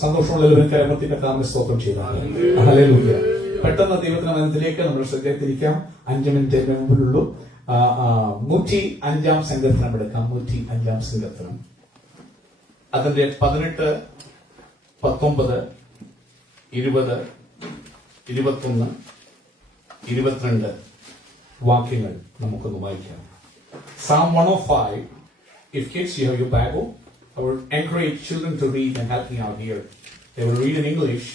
സന്തോഷമുള്ളവരും കരമത്തിന്റെ കാമ സ്തോത്രം ചെയ്താൽ ഹല്ലേലൂയ. പെട്ടെന്ന് ദൈവത്തിന്റെ മനത്തിലേക്ക് നമ്മൾ ശ്രദ്ധത്തിരിക്കാം. 5 മിനിറ്റ് മുമ്പിലുള്ളൂ. 105 സങ്കീർത്തനം എടുക്കാം. 105 സങ്കീർത്തനം അതിന്റെ 18, 19, 20, 21, 22 വാക്യങ്ങൾ നമുക്കൊന്ന് വായിക്കാം. Psalm 105. If kids, you have your Bible, I would encourage children to read and help me out here. They will read in English.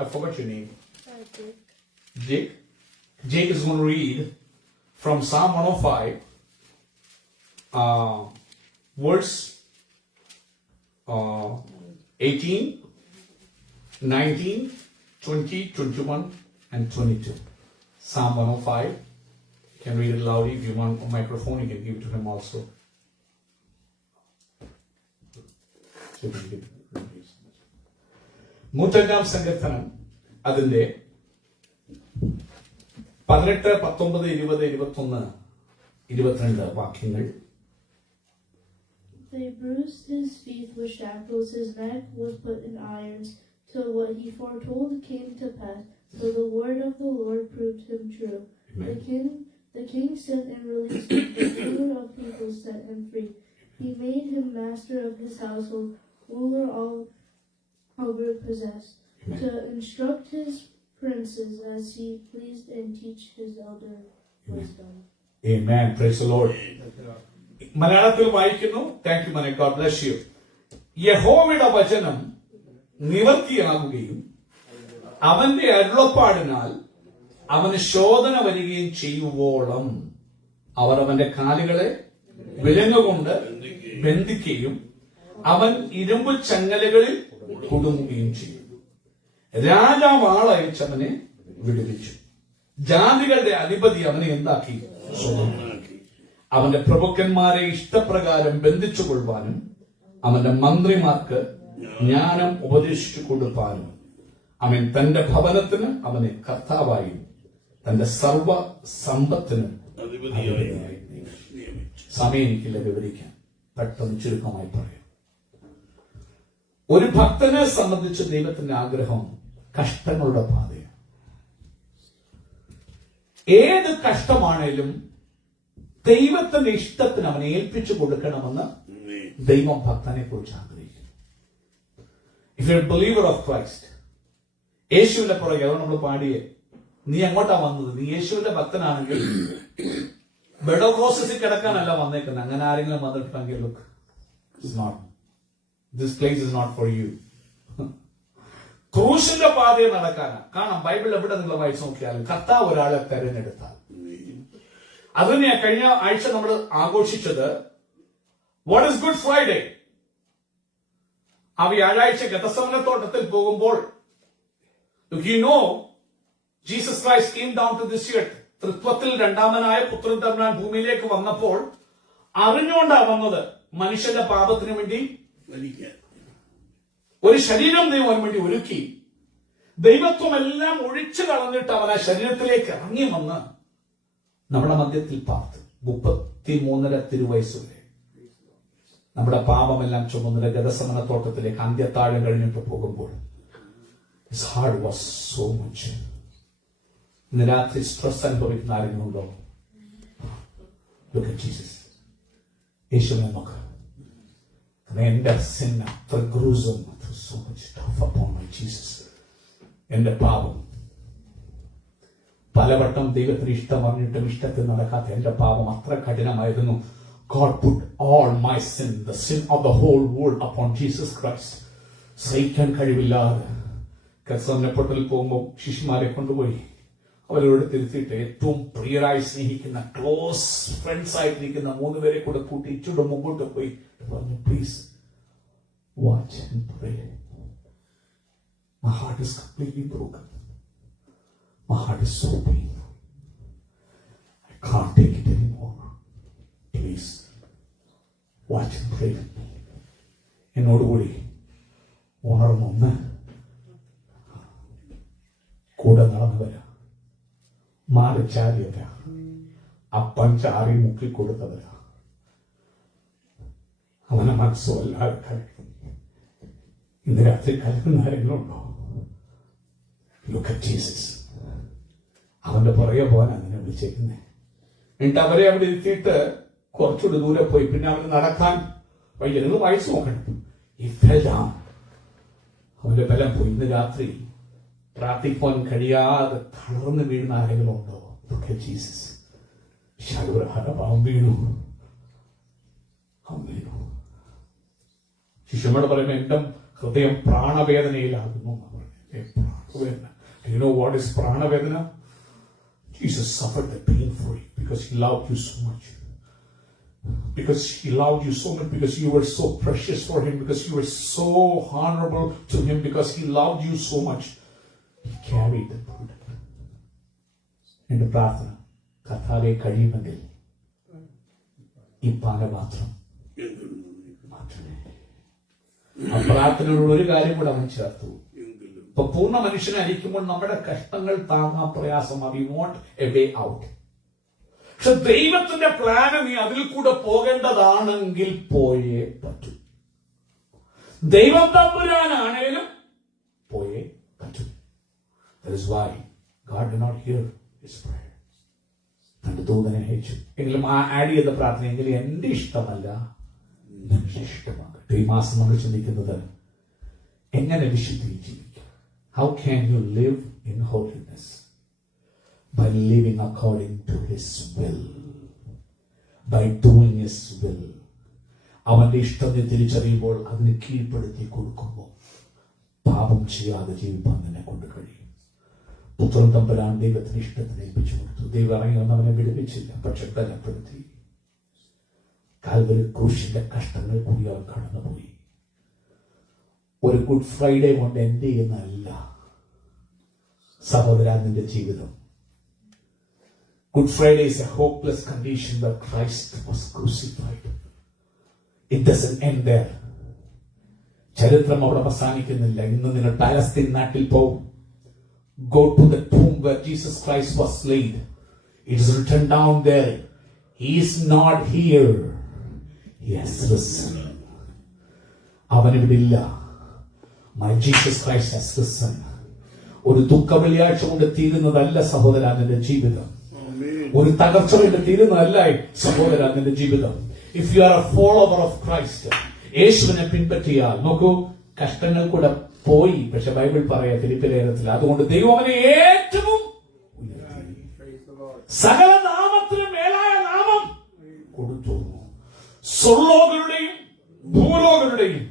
I forgot your name. Jake. Jake is going to read from Psalm 105, verse 18, 19, 20, 21, and 22. Psalm 105. You can read it loudly. If you want a microphone, you can give it to him also. നൂറ്റഞ്ചാം സങ്കീർത്തനം അതിന്റെ 18, 19, 20, 21, 22 വാക്യങ്ങൾ. They bruised his feet with shackles, his neck was put in irons, till what he foretold came to pass. So the word of the Lord proved him true. The king sent and released him. The ruler of people set him free. He made him master of his household, ruler over possessed, to instruct his princes as he pleased and teach his elder wisdom. Amen. Praise the Lord. മലയാളത്തിൽ വായിക്കുന്നു. Thank you മനെ. God bless you. യഹോവയുടെ വചനം നിവർത്തിയാകുകയും അവന്റെ അരുളപ്പാടിനാൽ അവന് ശോധന വരികയും ചെയ്യുവോളം അവർ അവന്റെ കാലുകളെ വിലങ്ങുകൊണ്ട് ബന്ധിക്കുകയും അവൻ ഇരുമ്പു ചങ്ങലകളിൽ കുടുങ്ങുകയും ചെയ്യും. രാജാവ് ആളയച്ചവനെ വിടുവിച്ചു. ജാതികളുടെ അധിപതി അവനെ എന്താക്കി? അവന്റെ പ്രഭുക്കന്മാരെ ഇഷ്ടപ്രകാരം ബന്ധിച്ചുകൊള്ളുവാനും അവന്റെ മന്ത്രിമാർക്ക് ജ്ഞാനം ഉപദേശിച്ചു കൊടുപ്പാനും അവൻ തന്റെ ഭവനത്തിന് അവനെ കർത്താവായും തന്റെ സർവ സമ്പത്തിന് അധിപതിയായി. സമയം എനിക്കില്ല വിവരിക്കാൻ, പെട്ടെന്ന് ചുരുക്കമായി പറയാം. ഒരു ഭക്തനെ സംബന്ധിച്ച് ദൈവത്തിന്റെ ആഗ്രഹം കഷ്ടങ്ങളുടെ പാതയാണ്. ഏത് കഷ്ടമാണേലും ദൈവത്തിന്റെ ഇഷ്ടത്തിന് അവനെ ഏൽപ്പിച്ചു കൊടുക്കണമെന്ന് ദൈവം ഭക്തനെ കുറിച്ച് ആഗ്രഹിക്കുന്നു. If you believer of Christ, യേശുവിന്റെ പുറകെ നമ്മൾ പാടിയേ, നീ എങ്ങോട്ടാ വന്നത്? നീ യേശുവിന്റെ ഭക്തനാണെങ്കിൽ ബെഡോകോസിൽ കിടക്കാനല്ല വന്നേക്കുന്നത്. അങ്ങനെ ആരെങ്കിലും വന്നിട്ടുണ്ടെങ്കിൽ look, it's not, this place is not for you. ക്രൂശിന്റെ പാതയിൽ നടക്കാനാ. കാണാം, ബൈബിൾ എവിടെ നിങ്ങൾ വായിച്ചു നോക്കിയാലും കർത്താവ് ഒരാളെ തെരഞ്ഞെടുത്താൽ. അതുതന്നെയാ കഴിഞ്ഞ ആഴ്ച നമ്മൾ ആഘോഷിച്ചത്. What is good Friday? ആ വ്യാഴാഴ്ച ഗെത്സമനത്തോട്ടത്തിൽ പോകുമ്പോൾ, you know, Jesus Christ came down to this earth. തൃത്വത്തിൽ രണ്ടാമനായ പുത്രൻ തമ്പുരാൻ ഭൂമിയിലേക്ക് വന്നപ്പോൾ അറിഞ്ഞുകൊണ്ടാ വന്നത്. മനുഷ്യന്റെ പാപത്തിന് വേണ്ടി ഒരു ശരീരം ദൈവം വേണ്ടി ഒരുക്കി. ദൈവത്വമെല്ലാം ഒഴിച്ചു കളഞ്ഞിട്ട് അവൻ ആ ശരീരത്തിലേക്ക് ഇറങ്ങി വന്ന് നമ്മുടെ മധ്യത്തിൽ പാർത്ത് 33.5 തിരുവയസ്സുവരെ നമ്മുടെ പാപമെല്ലാം ചുമന്ന ഗെത്സമനത്തോട്ടത്തിലേക്ക് അന്ത്യത്താഴം കഴിഞ്ഞിട്ട് പോകുമ്പോൾ his heart was so much. ഇന്ന് രാത്രി സ്ട്രെസ് അനുഭവിക്കുന്ന ആരെങ്കിലും ഉണ്ടോ? Look at Jesus. യേശുവിനെ നോക്ക്. എന്റെ sin അത്ര gruesome, so much tough upon my Jesus. എന്റെ പാപം പലവട്ടം ദൈവത്തിന് ഇഷ്ടം പറഞ്ഞിട്ടും ഇഷ്ടത്തിൽ നടക്കാത്ത എന്റെ പാപം അത്ര കഠിനമായിരുന്നു. God put all my sin, the sin of the whole world, upon Jesus Christ. സഹിക്കാൻ കഴിവില്ലാതെ ഗെത്സമനത്തോട്ടത്തിൽ പോകുമ്പോൾ ശിഷ്യന്മാരെ കൊണ്ടുപോയി അവരോട് തിരുത്തിയിട്ട് ഏറ്റവും പ്രിയരായി സ്നേഹിക്കുന്ന ക്ലോസ് ഫ്രണ്ട്സ് ആയിട്ടിരിക്കുന്ന 3 പേരെ കൂടെ കൂട്ടി ഇച്ചിട്ട് മുമ്പോട്ട് പോയി പറഞ്ഞു, please watch and pray. My heart is completely broken. My heart is so painful. I can't take it anymore. Please watch and pray with me. എന്നോടുകൂടി ഉണർന്നൊന്ന് വന്നവരാ, മാറിച്ചാരിയവരാ, അപ്പം ചാറി മുക്കിക്കൊടുത്തവരാ. അവനെ മനസ്സോ അല്ലാതെ കലക്കും. ഇന്ന് രാത്രി കലക്കുന്ന ആരെങ്കിലും ഉണ്ടോ? Look at Jesus. അവന്റെ പുറകെ പോകാൻ അങ്ങനെ വിളിച്ചേക്കുന്നേ. എന്നിട്ട് അവരെ അവിടെ ഇരുത്തിയിട്ട് കുറച്ചുകൂടി ദൂരെ പോയി. പിന്നെ അവന് നടക്കാൻ വയ്യ. നിങ്ങൾ വായിച്ചു നോക്കണം. ഈ ഫെല്ലാം അവന്റെ ബലം പോയി. ഇന്ന് രാത്രി പ്രാർത്ഥിക്കാൻ കഴിയാതെ തളർന്ന് വീഴുന്ന ആരെങ്കിലും ഉണ്ടോ? Look at Jesus. അവൻ വീണു. ശിഷ്യന്മാരോട് പറയുമ്പോൾ എന്റെ ഹൃദയം പ്രാണവേദനയിലാകുന്നു. പ്രാണവേദന. Do you know what is പ്രാണവേദന? Jesus suffered the pain for you because he loved you so much. Because he loved you so much, because you were so precious for him, because you were so honorable to him, because he loved you so much. He carried the burden. എന്റെ പ്രാർത്ഥന, കർത്താവേ കഴിയുമെങ്കിൽ ഈ പാനപാത്രം മാറ്റണേ. ആ പ്രാർത്ഥനയോട് ഒരു കാര്യം കൂടെ അവൻ ചേർത്തു. ഇപ്പൊ പൂർണ്ണ മനുഷ്യനായിരിക്കുമ്പോൾ നമ്മുടെ കഷ്ടങ്ങൾ താങ്ങാൻ പ്രയാസമാണ്. We want a way out. പക്ഷെ ദൈവത്തിന്റെ പ്ലാന് നീ അതിൽ കൂടെ പോകേണ്ടതാണെങ്കിൽ പോയേ പറ്റൂ. ദൈവം തമ്പുരാനാണേലും പോയേ പറ്റൂ. That is why God did not hear his prayer. തന്റെ ദൂതനെ അയച്ചു. എങ്കിലും ആ ആഡ് ചെയ്ത പ്രാർത്ഥന എങ്കിലും എന്റെ ഇഷ്ടമല്ല, നിന്റെ ഇഷ്ടമാകട്ടെ. ഈ മാസം നമ്മൾ ചിന്തിക്കുന്നത് എങ്ങനെ വിശുദ്ധിയിൽ ജീവിക്കും. How can you live in holiness? By living according to his will. By doing his will. അവന്റെ ഇഷ്ടത്തെ തിരിച്ചറിയുമ്പോൾ അതിന് കീഴ്പ്പെടുത്തി കൊടുക്കുമ്പോൾ പാപം ചെയ്യാതെ ജീവിപ്പാൻ നിന്നെ കൊണ്ട് കഴിയും. പുത്രൻ തമ്പുരാൻ ദൈവത്തിന് ഇഷ്ടത്തിന് ഏൽപ്പിച്ചു കൊടുത്തു. ദൈവം ഇറങ്ങി വന്നവനെ വിടുവിച്ചില്ല, പക്ഷെ ബലപ്പെടുത്തി. കാൽവരി ക്രൂശിന്റെ കഷ്ടങ്ങൾ കൂടി അവൻ കടന്നുപോയി. ഒരു ഗുഡ് ഫ്രൈഡേ കൊണ്ട് എൻഡ് ചെയ്യുന്നതല്ല സഹോദരാ നിന്റെ ജീവിതം. Good Friday is a hopeless condition where Christ was crucified. It doesn't end there. ചരിത്രം അവിടെ അവസാനിക്കുന്നില്ല. ഇന്ന് നിങ്ങൾ പാലസ്തീൻ നാട്ടിൽ പോകും. Go to the tomb where Jesus Christ was laid. It is written down there. He is not here. He has risen. അവനിവിടില്ല. My Jesus Christ has risen. ഒരു ദുഃഖ വെള്ളിയാഴ്ച കൊണ്ട് തീരുന്നതല്ല സഹോദരാ നിന്റെ ജീവിതം. ഒരു തകർച്ച കൊണ്ട് തീരുന്നതല്ല സഹോദരാ നിന്റെ ജീവിതം. If you are a follower of Christ, യേശുവിനെ പിൻപറ്റിയാൽ നോക്കൂ, കഷ്ടങ്ങൾ കൂടെ പോയി. പക്ഷെ ബൈബിൾ പറയാ ഫിലിപ്പിയ ലേഖനത്തിൽ, അതുകൊണ്ട് ദൈവം അവനെ ഏറ്റവും സകല നാമത്തിനും മേലായ നാമം കൊടുത്തു. സ്വർലോകരുടെയും ഭൂലോകരുടെയും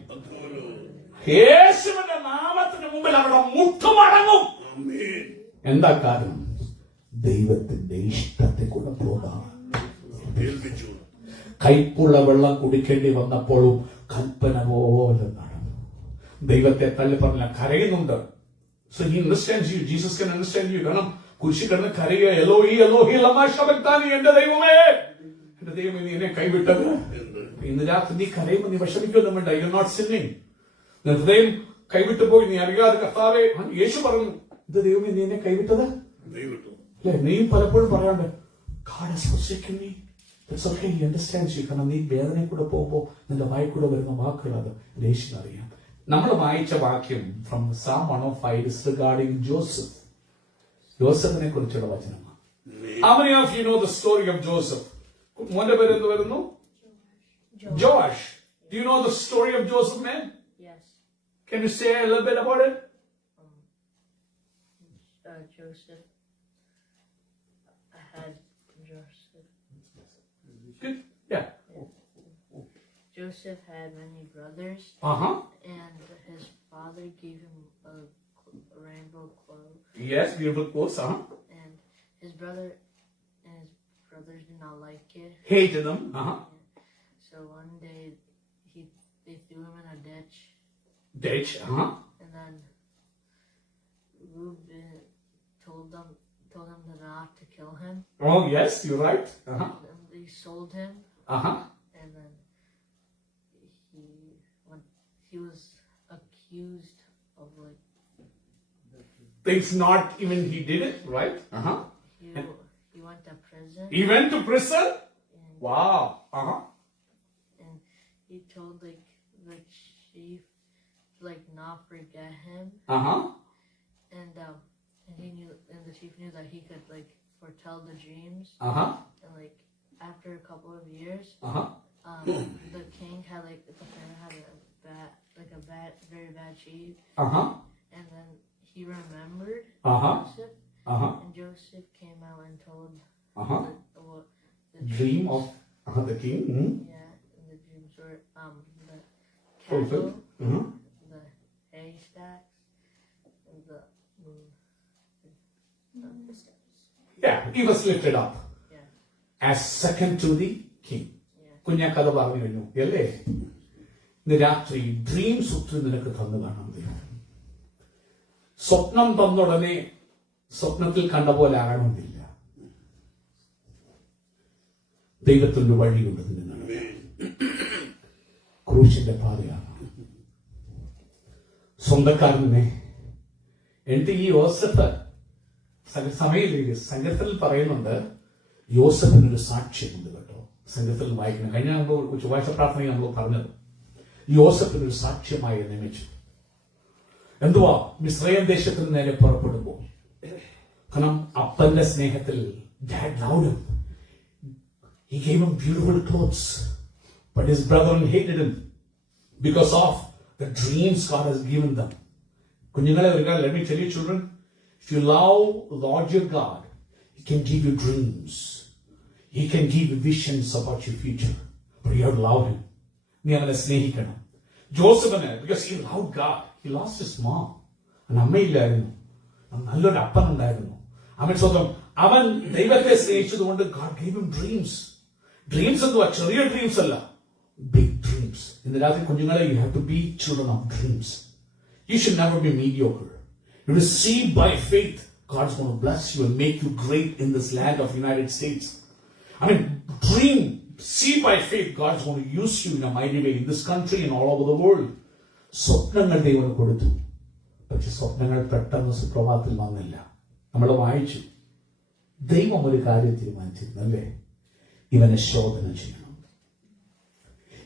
യേശുവിന്റെ നാമത്തിന് മുമ്പിൽ അവിടെ മുട്ടുമടങ്ങും. എന്താ കാരണം? ദൈവത്തിന്റെ ഇഷ്ടത്തെ കൂടെ പോകാം. കൈപ്പുള്ള വെള്ളം കുടിക്കേണ്ടി വന്നപ്പോഴും കൽപ്പന പോലെ നടന്നു. ദൈവത്തെ തള്ളി പറഞ്ഞ കരയുന്നുണ്ട്. So he understands you. Jesus can understand you. കാരണം കുരിശിൽ കിടന്ന് കരയുക, എലോഹി എലോഹി ലമാ ശബക്താനി, എന്റെ ദൈവമേ എന്റെ ദൈവമേ നീ എന്നെ കൈവിട്ടത്. ഇന്ന് രാത്രി നീ കരയുമ്പോൾ നീ വിഷമിക്കൊന്നും വേണ്ട. You are not sinning. ഹൃദയം കൈവിട്ടു പോയി, നീ അറിയാതെ കർത്താവേ, യേശു പറഞ്ഞു, ഇത് ദൈവമേ നീ എന്നെ കൈവിട്ടത് അല്ലെ. നീയും പലപ്പോഴും പറയാണ്ട് God has forsaken me. That's okay, he understands you. കാരണം നീ വേദനയിൽ കൂടെ പോകുമ്പോ നിന്റെ വായിൽ കൂടെ വരുന്ന വാക്കുകൾ അത് യേശുവിന് അറിയാം. നമ്മൾ വായിച്ച വാക്യം from Psalm 105 is regarding Joseph. ജോസഫിനെ കുറിച്ചുള്ള വചനമാണ്. How many of you know the story of Joseph? മോന്റെ പേര് എന്ത് വരുന്നു? Joash. Do you know the story of Joseph, man? Yes. Can you say a little bit about it? Joseph had Joseph. Good. Yeah. Joseph had many brothers. And his father gave him a rainbow cloak. Yes, beautiful clothes. And his brothers did not like it. Hated them. So one day they threw him in a ditch. Ditch. And then Reuben told them not to kill him. Oh yes, you're right. And they sold him. And then he was accused of things not even he did it, right? He went to prison. He went to prison? And, Wow. and he told the chief to not forget him. And he knew, and the chief knew that he could foretell the dreams. And after a couple of years, the king had the pharaoh had a very bad chief. And then he remembered Joseph. And Joseph came out and told the Dream of the king. Yeah, and the dreams were the Fulfilled. cattle, the haystacks, and the moon. Yeah, he was lifted up Yeah, as second to the king. yeah. കുഞ്ഞാക്കഥ പറഞ്ഞു കഴിഞ്ഞു അല്ലേ? ഇന്ന് രാത്രി dreams ഒത്തിരി നിനക്ക് തന്നു കാണാം ദൈവം. സ്വപ്നം തന്നുടനെ സ്വപ്നത്തിൽ കണ്ട പോലെ ആകണമെന്നില്ല. ദൈവത്തിന്റെ വഴിയുണ്ട് നിങ്ങൾ. ക്രൂശിന്റെ പാതയാണ്. സ്വന്തക്കാരനെ എന്നിട്ട് ഈ യോസഫ് സമയത്ത് സംഘത്തിൽ പറയുന്നുണ്ട്, യോസഫിനൊരു സാക്ഷ്യമുണ്ട് കേട്ടോ. സംഘത്തിൽ വായിക്കണം. കഴിഞ്ഞ ചൊവ്വാഴ്ച പ്രാർത്ഥനയിൽ നമ്മൾ പറഞ്ഞത് യോസഫിനൊരു സാക്ഷ്യമായി നിയമിച്ചു. എന്തുവാ? മിസ്രയീം ദേശത്തിന് നേരെ പുറപ്പെടുമ്പോൾ കാരണം അപ്പന്റെ സ്നേഹത്തിൽ dad loved him. He gave him beautiful clothes, but his brethren hated him because of the dreams God has given them. കുഞ്ഞുങ്ങളെ ഒരു കാര്യം, let me tell you children, if you love the Lord your God, He can give you dreams. He can give you visions about your future. But you have to love Him. നീ അവനെ സ്നേഹിക്കണം. ജോസഫിന്, because he loved God, he lost his mom. അമ്മയില്ലായിരുന്നു, നല്ലൊരു അപ്പൻ ഉണ്ടായിരുന്നു. അവൻ സ്വന്തം അവൻ ദൈവത്തെ സ്നേഹിച്ചതുകൊണ്ട് God gave him dreams. Dreams എന്തുവാ? ചെറിയ ഡ്രീംസ് അല്ല, ബിഗ് ഡ്രീംസ്. ഇന്ന് രാത്രി കുഞ്ഞുങ്ങളെ, you have to be children of dreams. You should never be mediocre. You receive by faith. God's going to bless you and make you great in this land of United States. I mean, dream, see by faith. God's going to use you in a mighty way in this country and all over the world. സ്വപ്നങ്ങൾ ദൈവം കൊടുത്തു. പക്ഷെ സ്വപ്നങ്ങൾ പെട്ടെന്ന് സുപ്രഭാതത്തിൽ വന്നില്ല. നമ്മൾ വായിച്ചു, ദൈവം ഒരു കാര്യം തീരുമാനിച്ചിരുന്നു അല്ലേ? ഇവനെ ശോധന ചെയ്യണം,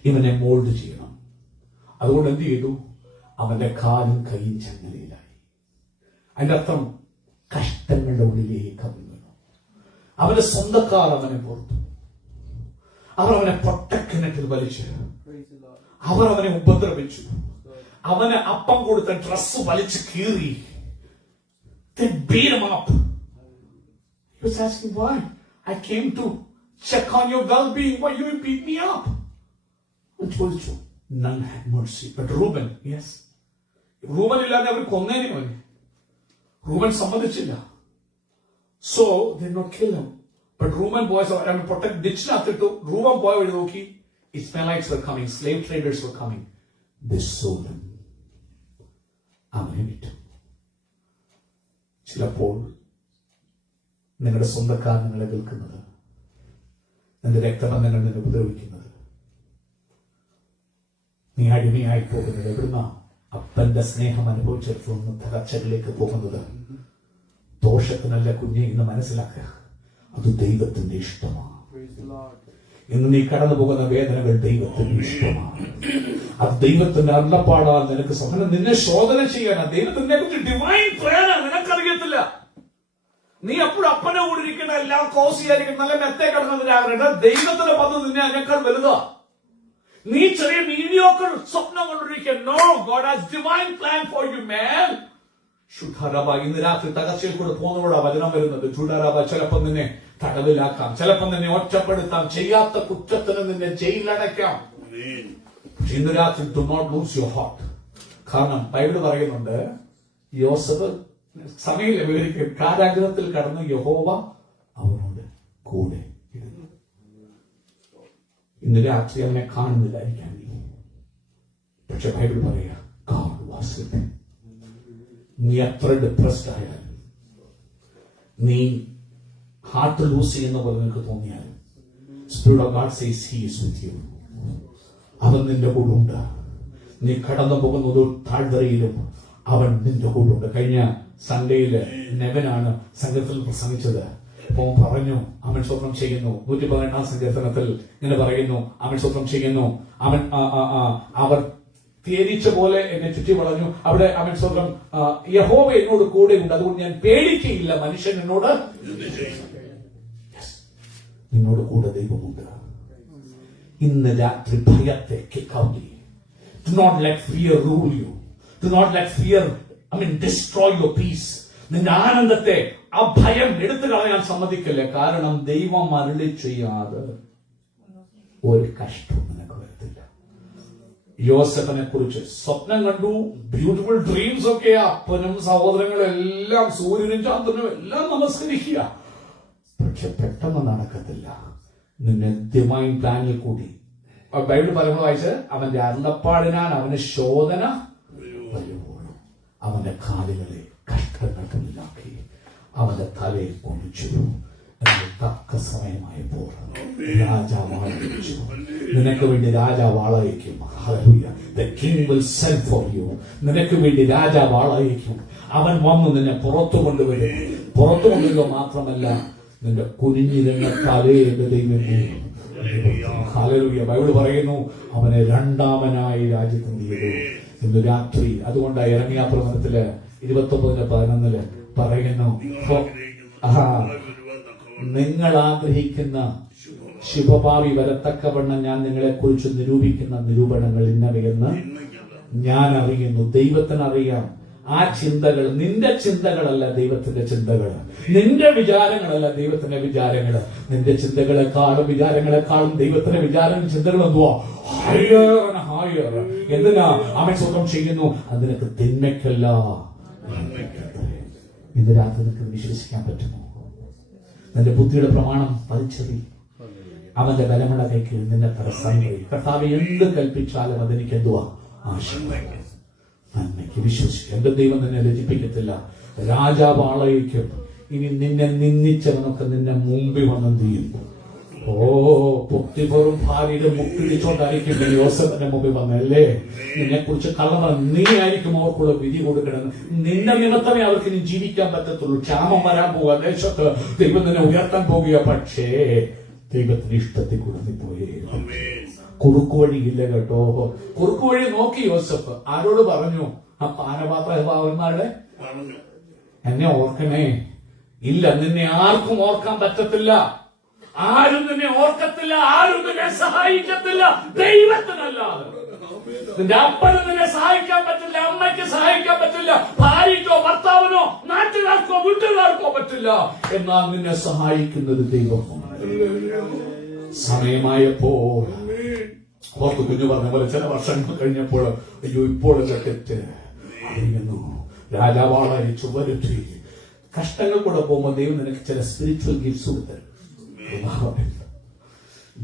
ഇവനെ മോൾഡ് ചെയ്യണം. അതുകൊണ്ട് എന്ത് ചെയ്തു? അവന്റെ കാലും കൈയും ചങ്ങലയിലായി. അതിന്റെ അർത്ഥം കഷ്ടങ്ങളുടെ ഉള്ളിലേക്ക് അവൻ വീണു. അവന്റെ സ്വന്തക്കാർ അവനെ പുറത്തു. അവർ അവനെ പൊട്ടക്കിണറ്റിൽ വലിച്ചു. അവർ അവനെ ഉപദ്രവിച്ചു. അവന് അപ്പം കൊടുത്ത ഡ്രസ് വലിച്ചു കീറി. They beat him up. He was asking, why? I came to check on your well-being. Why you beat me up? And ചോദിച്ചു. None had mercy. But Reuben, yes. Reuben ഇല്ലാതെ അവർ കൊന്നേനെ അവനെ. Reuben സമ്മതിച്ചില്ല. So they did not kill him. But Reuben boys are protect ditchinatittu. Reuben boy വഴി നോക്കി, Ishmaelites were coming, slave traders were coming. They sold him. അവനെ വിറ്റു. ചിലപ്പോൾ നിങ്ങളുടെ സ്വന്തക്കാർ നിങ്ങളെ വിൽക്കുന്നത്, നിന്റെ രക്തബന്ധങ്ങൾ നിന്നെ ഉപദ്രവിക്കുന്നത്, നീ അടിമയായി പോകുന്നത് എവിടുന്ന? അപ്പന്റെ സ്നേഹം അനുഭവിച്ചിടത്തുനിന്ന് തകർച്ചകളിലേക്ക് പോകുന്നത് ദോഷത്തിനല്ല കുഞ്ഞെ എന്ന് മനസ്സിലാക്കുക. അത് ദൈവത്തിന്റെ ഇഷ്ടമാണ്. ഇന്ന് നീ കടന്നു പോകുന്ന വേദനകൾ ദൈവത്തിന്റെ ഇഷ്ടമാണ്. അത് ദൈവത്തിന്റെ അരുളപ്പാടാൽ നിനക്ക് സ്വപ്നം നിന്നെ ശോധന ചെയ്യാനാ. ദൈവത്തിനെ കുറിച്ച് ഡിവൈൻ പ്ലാനാ. നിനക്കറിയത്തില്ല. നീ അപ്പോഴും അപ്പനെ കൂടി ഇരിക്കുന്ന എല്ലാം കോസിയായിരിക്കും, നല്ല മെത്തേ കിടന്നതിനാകട്ടെ. ദൈവത്തിന്റെ പദ്ധതി നിന്നെ അതിനേക്കാൾ വലുതാ. നീ ചെറിയ മീഡിയോക്കർ സ്വപ്നം കൊണ്ടിരിക്കുക. No, god has divine plan for you man. ശുദ്ധരബ ഇന്ന് രാത്രി തകർച്ചയിൽ കൂടെ പോകുന്നവരോടാ വചനം വരുന്നത്. ചുടരബ ചിലപ്പോൾ നിന്നെ തടവിലാക്കാം, ചിലപ്പോൾ നിന്നെ ഒറ്റപ്പെടുത്താം, ചെയ്യാത്ത കുറ്റത്തിന് നിന്നെ ജയിലടയ്ക്കാം. ഇന്ന് രാത്രി do not lose your heart. കാരണം ബൈബിൾ പറയുന്നുണ്ട്, യോസഫ് സമയം വിവരിക്കും, കാരാഗ്രഹത്തിൽ കടന്ന് യഹോവ അവനോട് കൂടെ ഇരുന്നു. ഇന്ന് രാത്രി അവനെ കാണുന്നില്ലായിരിക്കാം നീ, പക്ഷെ ബൈബിൾ പറയാ God was with him. നീ എത്ര ഡിപ്രസ്ഡ് ആയാലും, നീ ഹാർട്ട് ലൂസ് ചെയ്യുന്ന പോലെ നിനക്ക് തോന്നിയാലും, Spirit of God says He is with you. അവൻ നിന്റെ കൂടുണ്ട്. നീ കടന്നു പോകുന്ന ഒരു താഴ്വരയിലും അവൻ നിന്റെ കൂടുണ്ട്. കഴിഞ്ഞ സൺഡേയില് നെവനാണ് സംഘത്തിൽ പ്രസംഗിച്ചത്. അപ്പോൾ പറഞ്ഞു അവൻ സ്വപ്നം ചെയ്യുന്നു. 118 സങ്കീർത്തനത്തിൽ ഇങ്ങനെ പറയുന്നു, അവൻ സ്വപ്നം ചെയ്യുന്നു, അവൻ അവർ തേനീച്ച പോലെ എന്നെ ചുറ്റി വളഞ്ഞു. അവിടെ അവൻ സ്വന്തം യഹോവ എന്നോട് കൂടെ ഉണ്ട്, അതുകൊണ്ട് ഞാൻ പേടിക്കയില്ല. മനുഷ്യൻ എന്നോട് നിന്നോട് കൂടെ ദൈവമുണ്ട്. ഇന്ന് രാത്രി ഭയത്തെ കിക്കാവുക. Do not let fear rule you. Do not let fear, destroy your peace. നിന്റെ ആനന്ദത്തെ ആ ഭയം എടുത്തു കളയാൻ സമ്മതിക്കല്ലേ. കാരണം ദൈവം അരുളി ചെയ്യാതെ ഒരു കഷ്ടവും നിനക്ക് വരത്തില്ല. യോസഫിനെ കുറിച്ച് സ്വപ്നം കണ്ടു, ബ്യൂട്ടിഫുൾ ഡ്രീംസ് ഒക്കെ. അപ്പനും സഹോദരങ്ങളും എല്ലാം സൂര്യനും ചന്ദ്രനും എല്ലാം നമസ്കരിക്കുക. പക്ഷെ പെട്ടെന്ന് നടക്കത്തില്ല. നിന്നെ ഡിവൈൻ പ്ലാനിൽ കൂടി ബൈബിൾ പറയുമ്പോൾ വായിച്ച് അവന്റെ അരുളപ്പാടിനാൽ അവന് ശോധന വരുവോളും അവന്റെ കാലുകളെ കഷ്ടങ്ങളിലാക്കി അവന്റെ തലയിൽ ഒഴിച്ചു. തക്ക സമയമായപ്പോൾ രാജാവ് ആളയച്ചു. നിനക്ക് വേണ്ടി രാജാവ് ആളയക്കും. The king will send for you. നിനക്ക് വേണ്ടി രാജാവ് ആളയക്കും. അവൻ വന്ന് നിന്നെ പുറത്തു കൊണ്ടുവരും. പുറത്തു കൊണ്ടുവരിക മാത്രമല്ല, നിന്റെ കുനിഞ്ഞിരുന്ന തലയുടെ ദൈവമേ. ഹല്ലേലൂയ. ബൈബിൾ പറയുന്നു അവനെ രണ്ടാമനായി രാജ്യത്ത് ചെയ്തു. ഇന്ന് രാത്രി അതുകൊണ്ടാണ് ഇറങ്ങിയ പ്രവചനത്തില് 29:11 പറയുന്നു, നിങ്ങൾ ആഗ്രഹിക്കുന്ന ശുഭഭാവി വരത്തക്കവണ്ണം ഞാൻ നിങ്ങളെ കുറിച്ച് നിരൂപിക്കുന്ന നിരൂപണങ്ങൾ ഇന്നവയെന്ന് ഞാൻ അറിയുന്നു. ദൈവത്തിനറിയാം ആ ചിന്തകൾ. നിന്റെ ചിന്തകളല്ല ദൈവത്തിന്റെ ചിന്തകൾ. നിന്റെ വിചാരങ്ങളല്ല ദൈവത്തിന്റെ വിചാരങ്ങൾ. നിന്റെ ചിന്തകളെക്കാളും വിചാരങ്ങളെക്കാളും ദൈവത്തിന്റെ വിചാരങ്ങൾ ചിന്തകൾ എന്തുവാ? ഹയർ. എന്തിനാ അവൻ സ്വന്തം ചെയ്യുന്നു? അതിനൊക്കെ തിന്മയ്ക്കല്ല. ഇന്ന് രാത്രി നിനക്ക് വിശ്വസിക്കാൻ പറ്റുമോ? നിന്റെ ബുദ്ധിയുടെ പ്രമാണം പതിച്ചതി. അവന്റെ ബലമുള്ള കൈക്ക് നിന്നെ തടസ്സം കഴിയും. കർത്താവ് എന്ത് കൽപ്പിച്ചാലും അതെനിക്ക് എന്തുവാ? നന്മയ്ക്ക് വിശ്വസിക്കും. എന്റെ ദൈവം നിന്നെ രചിപ്പിക്കത്തില്ല. രാജാവ് ആളയിക്കും. ഇനി നിന്നെ നിന്ദിച്ചവനൊക്കെ നിന്നെ മുമ്പിൽ വന്നെന്ത് ചെയ്യും? പൊത്തിപ്പോറും ഭാര്യയുടെ മുക്കിടിച്ചോണ്ടായിരിക്കും യോസഫിന്റെ മുമ്പിൽ വന്നല്ലേ. നിന്നെ കുറിച്ച് കള്ളം പറഞ്ഞു. നീ ആയിരിക്കും അവർക്കുള്ള വിധി കൊടുക്കണമെന്ന്. നിന്റെ നിമിത്തമേ അവർക്ക് ഇനി ജീവിക്കാൻ പറ്റത്തുള്ളൂ. ക്ഷാമം വരാൻ പോവുക. ദേശത്ത് ദൈവം നിന്നെ ഉയർത്താൻ പോകുക. പക്ഷേ ദൈവത്തിന് ഇഷ്ടത്തിൽ കുടുങ്ങിപ്പോയേ. കുറുക്കുവഴിയില്ല കേട്ടോ. കുറുക്കുവഴി നോക്കി യോസഫ്. ആരോട് പറഞ്ഞു? ആ പാനപാത്രന്മാരുടെ എന്നെ ഓർക്കണേ. ഇല്ല, നിന്നെ ആർക്കും ഓർക്കാൻ പറ്റത്തില്ല. ആരും നിന്നെ ഓർക്കത്തില്ല. ആരും നിന്നെ സഹായിക്കത്തില്ല ദൈവത്തിനല്ലാതെ. നിന്റെ അപ്പന് നിന്നെ സഹായിക്കാൻ പറ്റില്ല. അമ്മയ്ക്ക് സഹായിക്കാൻ പറ്റില്ല. ഭാര്യയ്ക്കോ ഭർത്താവിനോ നാട്ടുകാർക്കോ വീട്ടുകാർക്കോ പറ്റില്ല. എന്നാൽ നിന്നെ സഹായിക്കുന്നത് ദൈവമാണ്. സമയമായപ്പോൾ ഓർക്ക് കുഞ്ഞു പറഞ്ഞ പോലെ ചില വർഷങ്ങൾ കഴിഞ്ഞപ്പോൾ അയ്യോ ഇപ്പോഴത്തെ തെറ്റ് അറിയുന്നു. രാജാവാളായി ചുവരുത്തി. കഷ്ടങ്ങൾ കൂടെ പോകുമ്പോൾ ദൈവം നിനക്ക് ചില സ്പിരിച്വൽ ഗിഫ്റ്റ്സ് കൊടുത്തരും.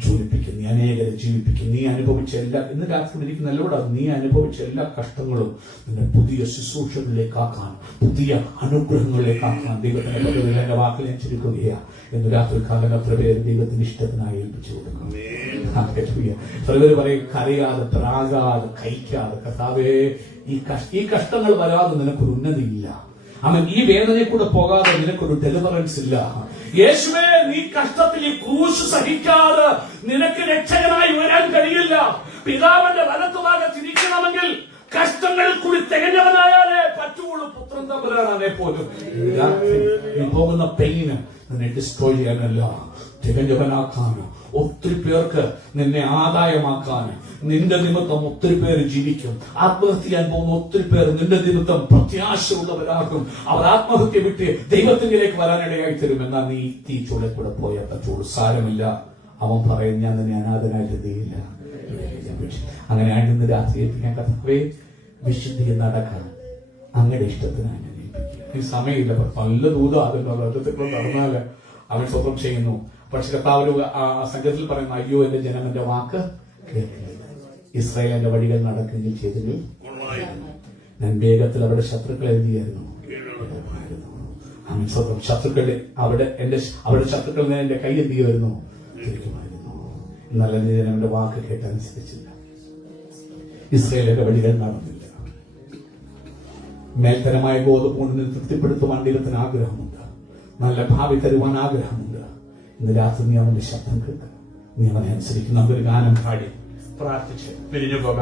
ജ്വലിപ്പിക്കും. നീ അനേകരെ ജീവിപ്പിക്കും. നീ അനുഭവിച്ച എല്ലാ ഇന്ന് രാത്രി ഇരിക്കുന്ന എല്ലാവരും നീ അനുഭവിച്ച എല്ലാ കഷ്ടങ്ങളും നിന്നെ പുതിയ ശുശ്രൂഷകളിലേക്കാക്കാൻ, പുതിയ അനുഗ്രഹങ്ങളിലേക്കാക്കാൻ ദൈവത്തിന്റെ പദ്ധതി എന്റെ വാക്കിൽ ഞാൻ ചുരുക്കുകയാണ്. എന്ന് രാത്രി കാലം എത്ര പേര് ദൈവത്തിന്റെ ഇഷ്ടത്തിനായി ഏൽപ്പിച്ചു കൊടുക്കും. എത്ര പേര് പറയും കരയാതെ, ത്രാകാതെ, കഴിക്കാതെ, കർത്താവേ ഈ കഷ്ടങ്ങൾ വരാതെ നിനക്കൊരു ഉന്നതിയില്ല. അവൻ ഈ വേദനയെ കൂടെ പോകാതെ നിനക്കൊരു ഡെലിവറൻസ് ഇല്ല. യേശുവേ, നീ കഷ്ടത്തിൽ ഈ ക്രൂശ് സഹിക്കാതെ നിനക്ക് രക്ഷകനായി വരാൻ കഴിയില്ല. പിതാവിന്റെ വലത്തുഭാഗത്ത് ഇരിക്കണമെങ്കിൽ കഷ്ടങ്ങളിൽ കൂടി തികഞ്ഞവനായാലേ പറ്റുള്ളൂ. പുത്രൻ തമ്പുരാനെ പോലും നീ പോകുന്ന പെയിന് നിന്നെ ഡിസ്ട്രോയ് ചെയ്യാനല്ല, തികഞ്ഞവനാക്കാൻ. ഒത്തിരി പേർക്ക് നിന്നെ ആദായമാക്കാൻ. നിന്റെ നിമിത്തം ഒത്തിരി പേര് ജീവിക്കും. ആത്മഹത്യ ചെയ്യാൻ പോകുന്ന ഒത്തിരി പേർ നിന്റെ നിമിത്തം പ്രത്യാശയുള്ളവരാകും. അവർ ആത്മഹത്യ വിട്ട് ദൈവത്തിലേക്ക് വരാനിടയായി തരും. എന്നാൽ നീ തീ ചൂളക്കൂടെ പോയാൽ പറ്റുള്ളൂ. സാരമില്ല. അവൻ പറയും ഞാൻ നിന്നെ അനാഥനായിട്ട് ചെയ്യില്ല. അങ്ങനെ ആയിരുന്നു രാത്രി ഏൽപ്പിക്കാൻ. കർത്താവേ, വിശുദ്ധിയെ നടക്കാൻ അങ്ങയുടെ ഇഷ്ടത്തിനായി ഞാൻ ഏൽപ്പിക്കുക. ഈ സമയമില്ല. നല്ല ദൂതം അതിന്റെ അർത്ഥത്തിൽ നടന്നാല് അവൻ സ്വന്തം ചെയ്യുന്നു. പക്ഷെ കർത്താവ് സംഘത്തിൽ പറയുന്നു, അയ്യോ എന്റെ ജനം എന്റെ വാക്ക് കേൾക്കില്ല. ഇസ്രായേൽ എന്റെ വഴികൾ നടക്കുകയും ചെയ്തെങ്കിൽ ഞാൻ വേഗത്തിൽ അവരുടെ ശത്രുക്കളെ എന്ത് ചെയ്യായിരുന്നു? അവൻ സ്വന്തം ശത്രുക്കളുടെ അവരുടെ ശത്രുക്കളിൽ എന്റെ കൈ എന്ത് ചെയ്യുമായിരുന്നു? തിരിക്കുമായിരുന്നു. എന്നാൽ എന്റെ ജനം എന്റെ വാക്ക് കേട്ടനുസരിച്ചില്ല. ഇസ്രായേലിന്റെ വഴികൾ നടന്നില്ല. മേൽത്തരമായ ഗോതമ്പ് കൊണ്ട് നിന്നെ തൃപ്തിപ്പെടുത്തുവാൻ ദൈവത്തിന് ആഗ്രഹമുണ്ട്. നല്ല ഭാവി തരുവാൻ ആഗ്രഹമുണ്ട്. ഇന്ന് രാത്രി നീ അവന്റെ ശബ്ദം കേൾക്കുക. നീ അവനെ അനുസരിക്കും. നമുക്കൊരു ഗാനം പാടി പ്രാർത്ഥിച്ച് പിരിഞ്ഞു പോകാം.